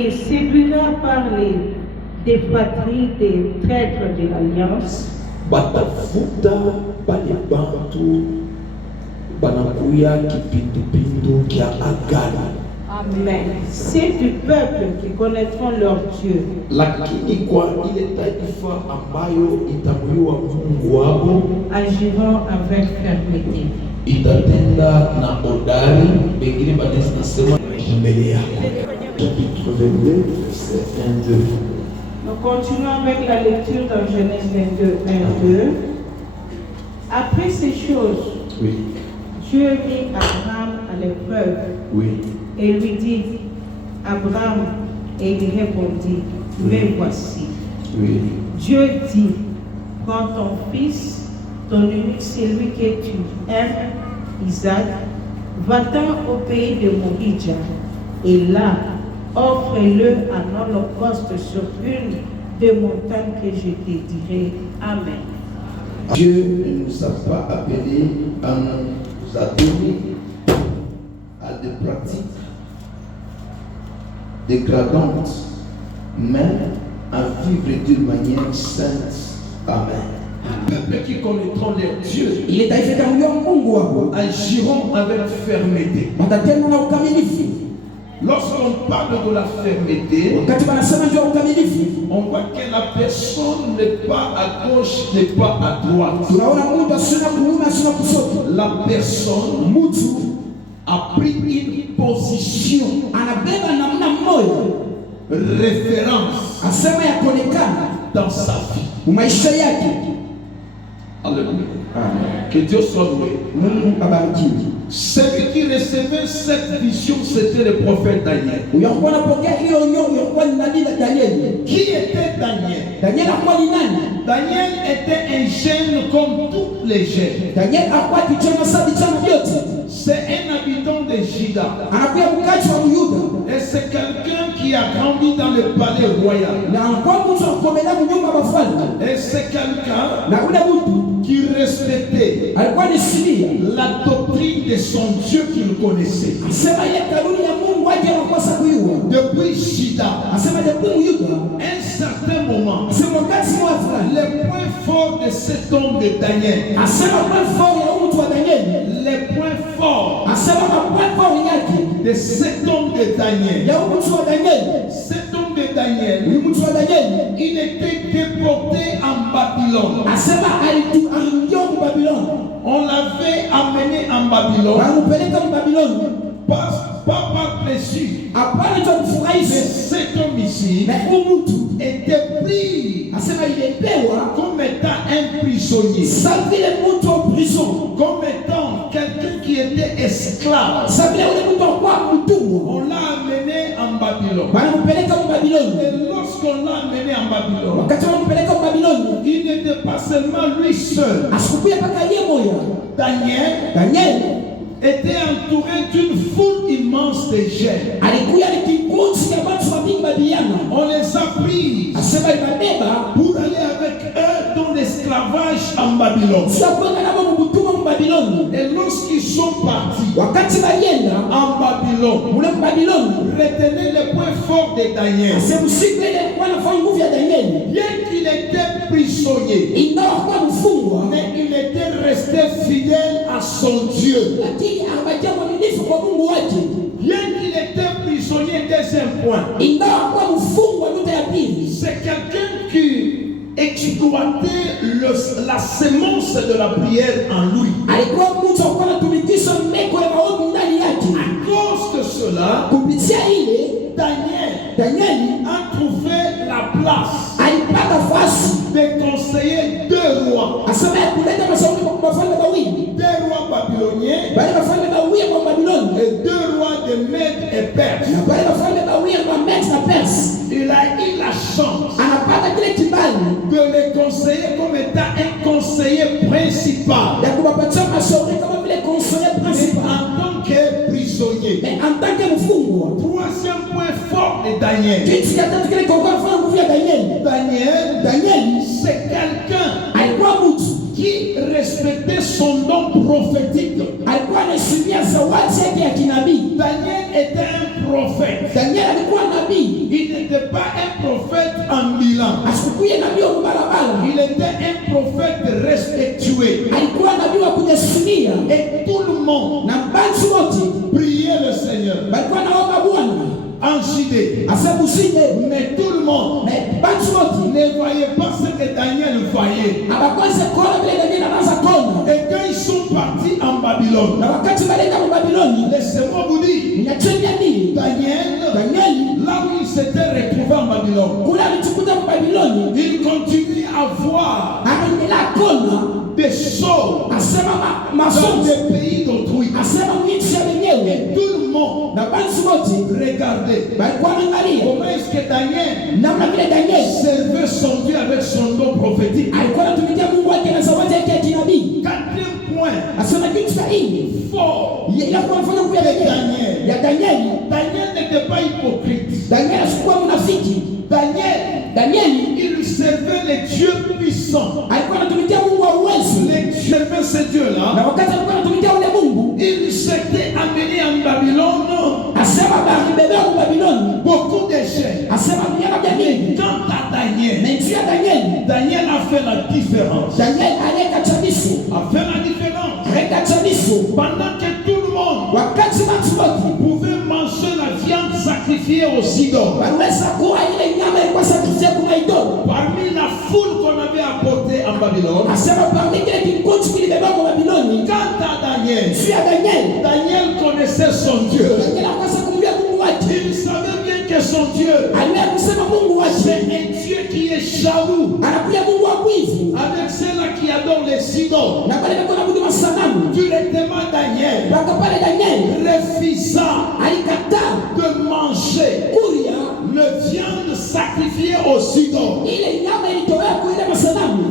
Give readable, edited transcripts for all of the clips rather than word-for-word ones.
et séduira par les défrateries des traîtres de l'Alliance. Batafuta bale bantu banakuya kipindupindu kia agano. Amen. C'est du peuple qui connaîtront leur Dieu. Lakini kwa ile taifa ambayo itamjua Mungu wao, agiront avec fermeté. Itatenda na hodari, bengine badesi nasema mbele yako. Chapitre 22 verset 1-2. Nous continuons avec la lecture dans Genèse 22, 1-2. Après ces choses, Oui. Dieu mit Abraham à l'épreuve. Oui. Et lui dit, Abraham, et il répondit, me voici. Oui. Dieu dit, prends ton fils, ton unique, celui que tu aimes, Isaac, va-t'en au pays de Moridja, et là, offre-le en holocauste sur une des montagnes que je te dirai. Amen. Dieu ne nous a pas appelés à nous adonner à des pratiques dégradantes, mais à vivre d'une manière sainte. Amen. Peuple qui connaîtront leur Dieu agiront avec fermeté. Lorsqu'on parle de la fermeté, on voit que la personne n'est pas à gauche, n'est pas à droite. La personne a pris une position, référence dans sa vie. Alléluia. Que Dieu soit loué. Celui qui recevait cette vision, c'était le prophète Daniel. Qui était Daniel? Daniel était un jeune comme tous les jeunes. C'est un habitant de Juda. Et c'est quelqu'un qui a grandi dans le palais royal. Et c'est quelqu'un qui respectait la doctrine de son Dieu qu'il connaissait. Depuis Juda, un certain moment, le point fort de cet homme de Daniel, le point fort de cet homme de Daniel, cet homme de Daniel, il était déporté en Babylone. On l'avait amené en Babylone. Pas par plaisir. Mais cet homme ici était pris comme étant un prisonnier, comme étant quelqu'un qui était esclave. On l'a amené en Babylone. Et lorsqu'on l'a amené en Babylone, il n'était pas seulement lui seul. Daniel était entouré d'une foule immense de jeunes. On les a pris pour aller avec eux dans l'esclavage en Babylone. Et lorsqu'ils sont partis en Babylone, retenez le point fort de Daniel. Bien qu'il était prisonnier, mais il était resté fidèle à son Dieu. Bien qu'il était prisonnier, deuxième point, c'est quelqu'un qui exploitait la sémence de la prière en lui. À cause de cela, Daniel a trouvé la place de conseiller deux rois. Deux rois babyloniens et deux rois de Mède et Perse. Il a eu la chance de les conseiller comme étant un conseiller principal. En tant que prisonnier. Troisième point fort de Daniel. Daniel, c'est quelqu'un qui respectait son don prophétique. Daniel était un prophète. Il Il était un prophète respectué. Et tout le monde priait le Seigneur en Judée. Mais tout le monde ne voyait pas ce que Daniel voyait. Et quand ils sont partis en Babylone, laissez-moi vous dire, Daniel, là où il s'était retrouvé en Babylone, il continue à voir des choses dans des pays d'autrui. Et tout le monde regardait comment est-ce que Daniel servait son Dieu avec son don prophétique. Quatrième point fort de Daniel n'était pas hypocrite. Daniel, il servait les dieux puissants. Il servait ces dieux-là. Il s'était amené en Babylone beaucoup de gens. Mais quant à Daniel a fait la différence. Pendant que tout le monde pouvait manger la viande sacrifiée aux idoles, parmi la foule qu'on avait apportée en Babylone, quant à Daniel connaissait son Dieu. Il savait bien que son Dieu, c'est un Dieu qui est jaloux avec ceux-là qui adorent les idoles. Directement Daniel refusa de manger la viande sacrifiée aux idoles.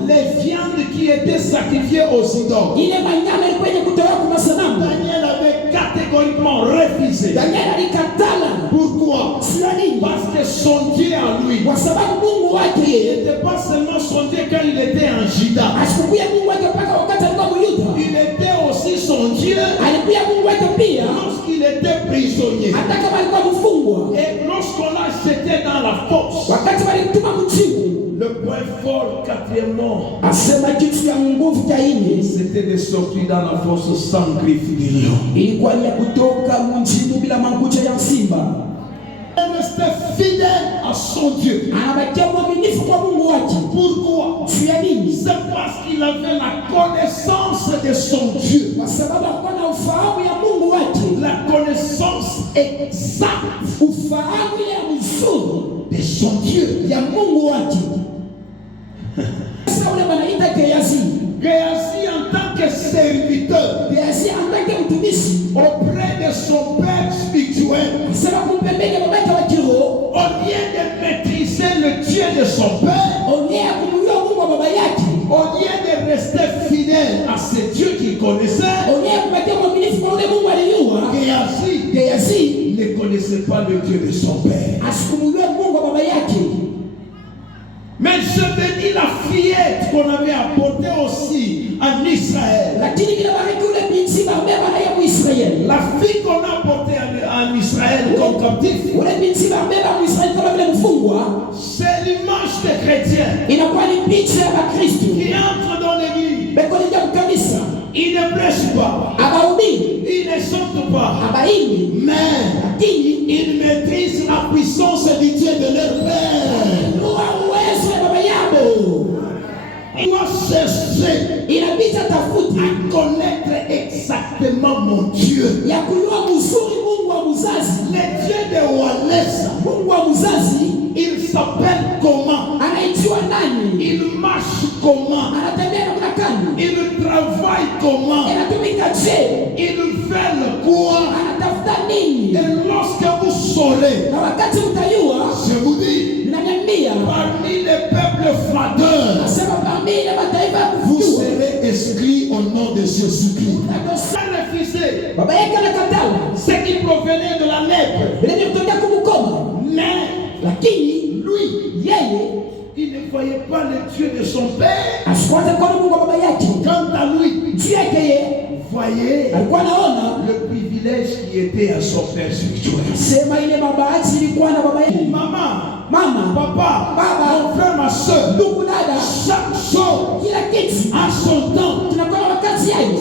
Les viandes qui étaient sacrifiées aux idoles. Daniel avait catégoriquement refusé. Pourquoi? Parce que son Dieu à lui, il n'était pas seulement son Dieu quand il était en Juda. Il était aussi son Dieu lorsqu'il était prisonnier. Et lorsqu'on l'a jeté dans la fosse. Le point fort, quatrièmement, c'était de sortir dans la fosse sans griffe du lion. Il restait fidèle à son Dieu. Pourquoi? C'est parce qu'il avait la connaissance de son Dieu. La connaissance exacte de son Dieu. Géasi en tant que serviteur auprès de son père spirituel, au lieu de maîtriser le Dieu de son père, au lieu de rester fidèle à ce Dieu qu'il connaissait, Géasi ne connaissait pas le Dieu de son père. Mais je te dis la fillette qu'on avait apportée aussi en Israël. La fille qu'on a apportée en Israël comme captif, c'est l'image des chrétiens qui entre dans l'église. Il ne prêche pas, il ne chante pas, mais il maîtrise la puissance du Dieu de leur père. Il doit chercher à connaître exactement mon Dieu. Le Dieu de Wanesa, il s'appelle comment? Il marche comment? Il travaille comment? Il fait quoi? Et lorsque vous saurez, je vous dis, parmi les peuples flateurs, vous serez inscrits au nom de Jésus-Christ. Ce qui provenait de la lèpre. Mais lui, il ne voyait pas le Dieu de son père. Quant à lui, voyait le privilège qui était à son père spirituel. Maman, papa, mon frère, ma soeur, chaque chose a son temps.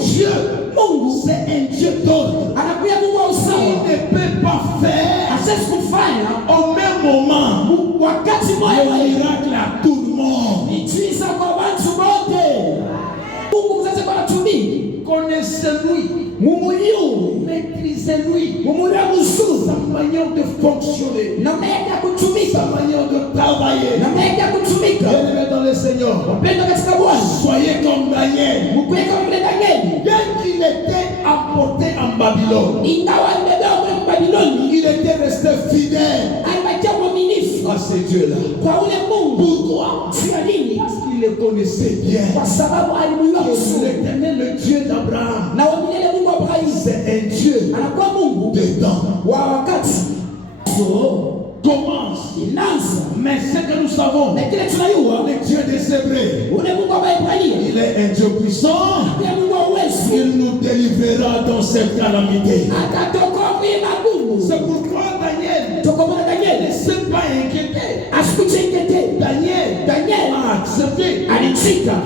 Dieu, c'est un Dieu d'ordre. Il ne peut pas faire au même moment le miracle à tout le monde. Connaissez-lui, maîtrisez-lui, sa manière de fonctionner, sa manière de travailler. Bien-aimés dans le Seigneur, soyez comme Daniel. Bien qu'il était apporté en Babylone, il était resté fidèle à ces dieux-là. Pourquoi? Parce qu'il les connaissait bien. L'Éternel, le Dieu d'Abraham, c'est un Dieu de temps. Commence. Mais ce que nous savons, le Dieu des Hébreux, il est un Dieu puissant. Il nous délivrera dans cette calamité. C'est pourquoi Daniel ne s'est pas inquiété. Daniel a accepté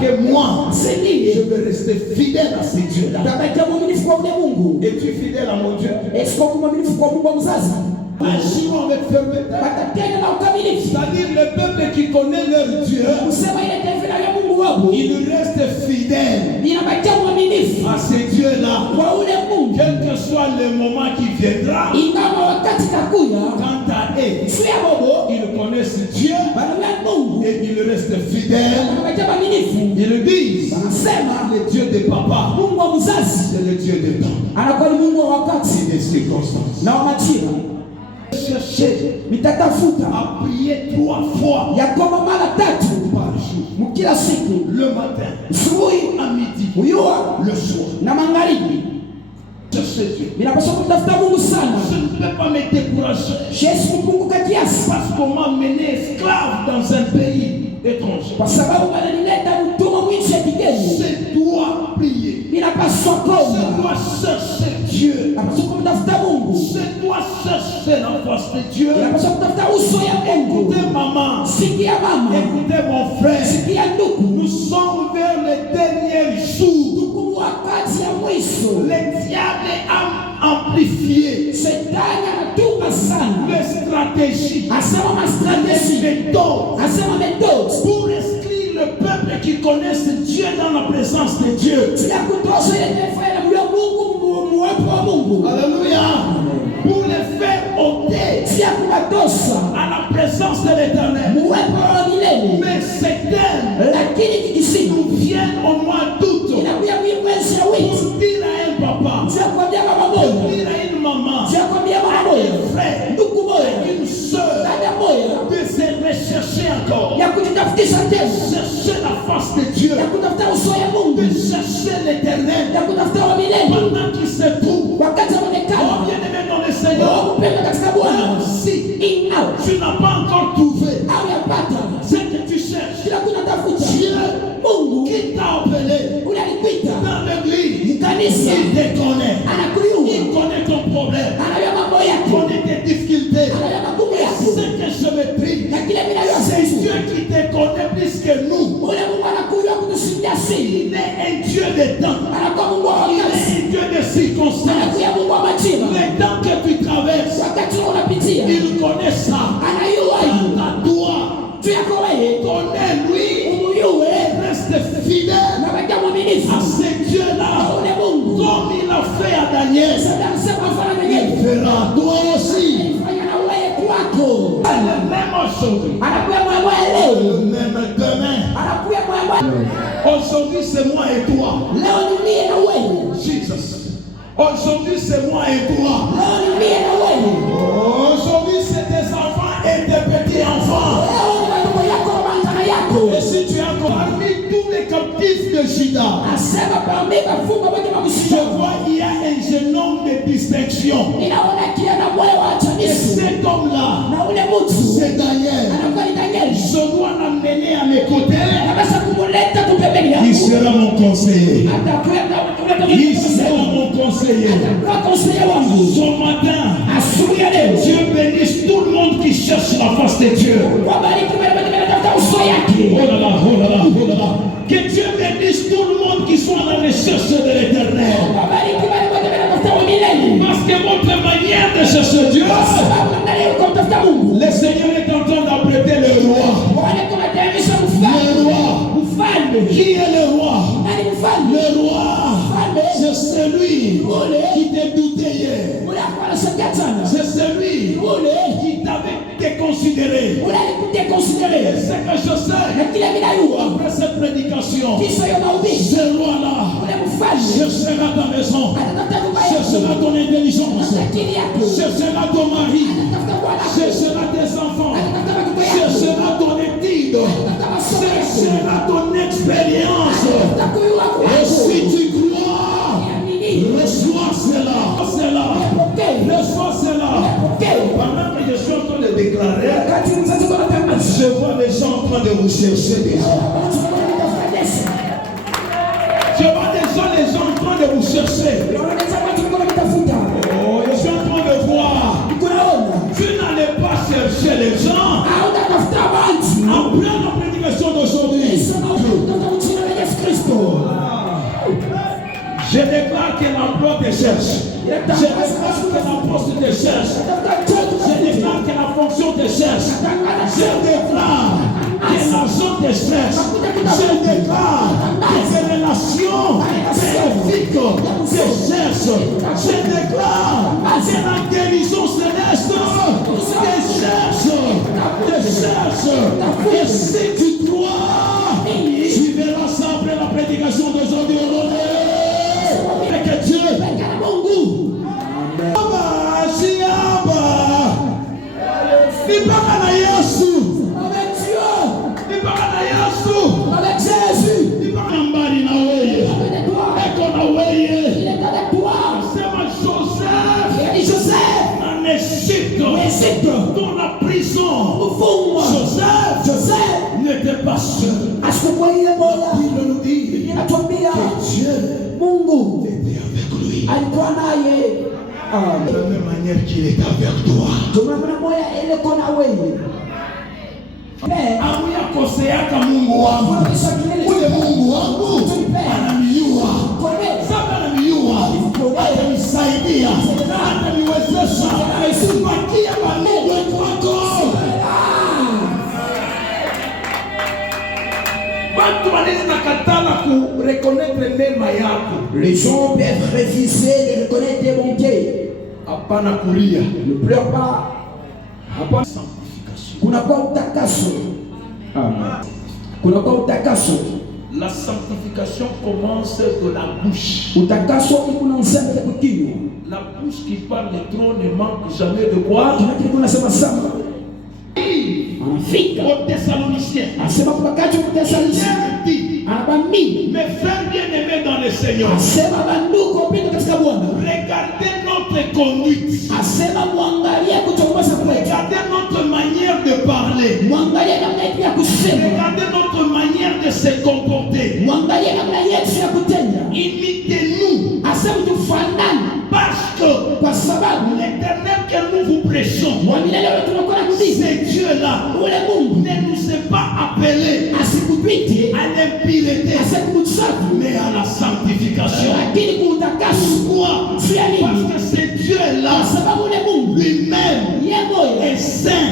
que moi, je vais rester fidèle à ces dieux-là. Es-tu fidèle à mon Dieu? Agissons avec fermeté. C'est-à-dire le peuple qui connaît leur Dieu, il reste fidèle à ces dieux-là. Quel que soit le moment qui viendra, quant à eux, ils connaissent Dieu et ils restent fidèles. Ils disent, le Dieu de papa, c'est le Dieu de temps. C'est des circonstances. Chercher à prier 3 fois par jour, le matin, à midi, le soir. Cherchez Dieu. Je ne peux pas me décourager parce qu'on m'a mené esclave dans un pays étranger. Je dois prier. Je dois chercher Dieu. Je dois chercher la face de Dieu. Écoutez maman. Écoutez mon frère. Nous sommes vers les derniers jours. Le diable a amplifié les stratégies, les méthodes pour exclure le peuple qui connaisse Dieu dans la présence de Dieu. Alléluia. Pour les faire ôter à la présence de l'Éternel. Mais certains nous viennent au mois d'août pour dire à un papa, pour dire à une maman, à un frère, à une soeur, de se rechercher encore, chercher la face de Dieu, de chercher l'Éternel pendant qu'il se trouve. Oh, bien-aimé dans le Seigneur, si tu n'as pas encore trouvé ce que tu cherches, Dieu qui t'a appelé dans l'église, il te connaît. Il connaît ton problème. Il connaît tes difficultés. Ce que je me prie, c'est Dieu qui te connaît plus que nous. Il est un Dieu de temps. Il est un Dieu de circonstances. Les temps que tu traverses, il connaît ça. Toi, connais-lui. Reste fidèle à ces dieux-là. Comme il a fait à Daniel, il fera toi aussi. Le même aujourd'hui, le même demain. Aujourd'hui c'est moi et toi. Jesus. Aujourd'hui c'est moi et toi. Aujourd'hui c'est tes enfants et tes petits enfants. Et si tu es parmi tous les captifs de Juda, je vois il y a un jeune homme de distinction. Et cet homme-là, c'est Daniel. Je dois l'amener à mes côtés. Il sera mon conseiller. Il sera mon conseiller. Ce matin, Dieu bénisse tout le monde qui cherche la face de Dieu. Oh là là, oh là là, oh là là. Que Dieu bénisse tout le monde qui sont à la recherche de l'Éternel. Parce que votre manière de chercher Dieu, le Seigneur est en train d'apprêter le roi. Le roi. Qui est le roi? Le roi, c'est celui qui t'a douté hier. C'est celui qui t'avait déconsidéré. Et c'est que je sais, après cette prédication, ce roi-là cherchera ta maison, cherchera ton intelligence, cherchera ton mari, cherchera tes enfants, cherchera ton étude, cherchera ton expérience. Et si tu crois, reçois cela. Reçois cela. Pendant que je suis en train de déclarer, je vois les gens en train de vous chercher déjà. Je vois les gens en train de vous chercher. Oh, je suis en train de voir. Tu n'allais pas chercher les gens. Après la prédication d'aujourd'hui, je déclare que l'emploi te cherche. Je déclare que la poste te cherche. Je déclare que la fonction te cherche. Je déclare que l'argent te cherche. Je déclare que tes relations bénéfiques te cherchent. Je déclare que la guérison céleste te cherche. Et si tu crois, tu verras ça après la prédication d'aujourd'hui. Que Dieu dans la prison, Joseph n'était pas seul. Il nous dit que Dieu était avec lui. De la même manière qu'il est avec toi. Amuyakoseaka Mungu wangu. Ule Mungu wangu ananijua. Sasa ananijua. Atanisaidia. Ataniwezesha. Sipatia maneno kwako. Watu wanaweza katana ku reconnaître neema yako. Les gens peuvent refuser de reconnaître tes bontés. Hapana kulia. Ne pleure pas. Hapana. Kuna kwa utakaso. Amen. Kuna kwa utakaso. La sanctification commence de la bouche. Utakaso unaanza kwa kinywa. La bouche qui parle trop ne manque jamais de quoi? Tunasema sana. Anafika aux Thessaloniciens. Asema kwa wakati wa Thessaloniciens. Anabami. Mes frères bien-aimés dans le Seigneur. Asema bandugu wapendwa katika Bwana. Regardez notre conduite. Asema muangalie kutongoza kwetu. Regardez notre manière de parler. Muangalie namna yetu ya kusema. Regardez notre manière de se comporter. Muangalie namna yetu ya kutenda. Imitez-nous. Asema tufanane. Parce que kwa sababu l'Éternel que nous vous prêchons, c'est Dieu là, ne nous est pas appelé à l'impureté, mais à la sanctification. Pourquoi? Parce que c'est Dieu là, lui-même est saint.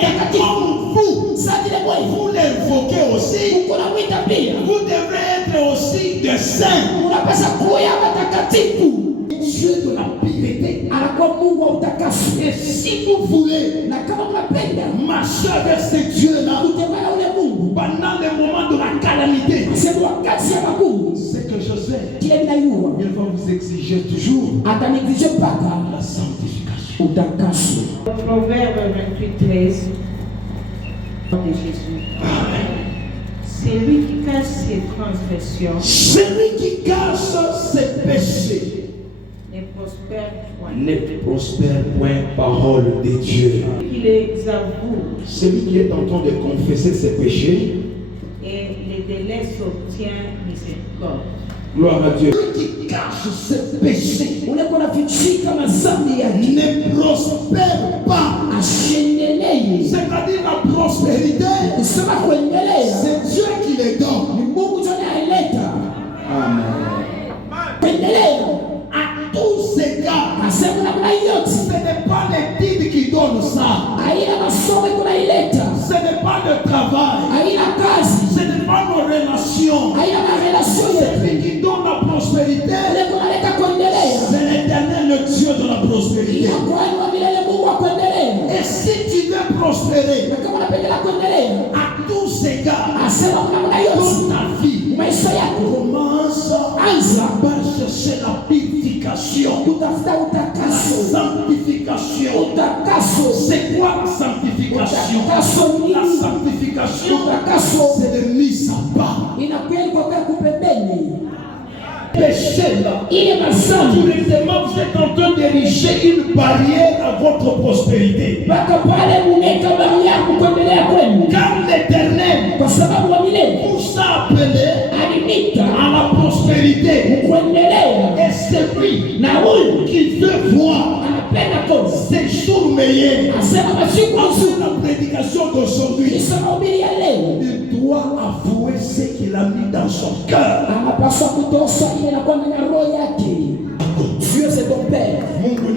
Et comme vous l'invoquez aussi, vous devrez être aussi des saints. Dieu de la piété. Et si vous voulez marcher vers ce Dieu-là pendant les moments de la calamité, c'est que je sais, il va vous exiger toujours la sanctification. Proverbe 28:13 de Jésus. Celui qui cache ses transgressions, celui qui cache ses péchés, ne prospère point, parole de Dieu. Il les avoue. Celui qui est en train de confesser ses péchés et les délais s'obtient miséricorde. Gloire à Dieu. Celui qui cache ses péchés ne prospère pas. C'est-à-dire la prospérité, kusema kuendelea c'est Dieu qui les donne. ni Mungu ndiye anayeleta Amen. kuendelea. À tous égards, Asema namna yote ce n'est pas l'étude qui donne ça. haina masomo kunaileta, Ce n'est pas le travail. haina kazi, Ce n'est pas nos relations. haina marelasio Celui yetu. qui donne la prospérité, Ile kunaleta kuendelea c'est l'Éternel, le Dieu de la prospérité. inakuwa ni wa milele, Mungu wa kuendelea. Et si tu veux prospérer Na kama unapenda kuendelea, à tous égards, asema namna yote toute ta vie, maisha yako commence anza par chercher la purification, kutafuta la utakaso. sanctification. Utakaso C'est quoi la sanctification? La sanctification, c'est de mise à part. inakuwa kwa kupembeni Péché là. ile masambu Directement, vous êtes en train d'ériger une barrière à votre prospérité. mpaka pale unaweka barrière kuendelea kwenu, Car l'Éternel kwa sababu wa milele vous a appelé alimita à la prospérité. kuendelea, Et c'est lui na huyu qui veut voir anapenda kozi. ces jours meilleurs. Asema masiku Dans mazuri, la prédication d'aujourd'hui, kisha mahubiri ya leo il doit avouer ce qu'il a mis dans son cœur. anapaswa kutosha ile inakuwa ndani ya roho yake.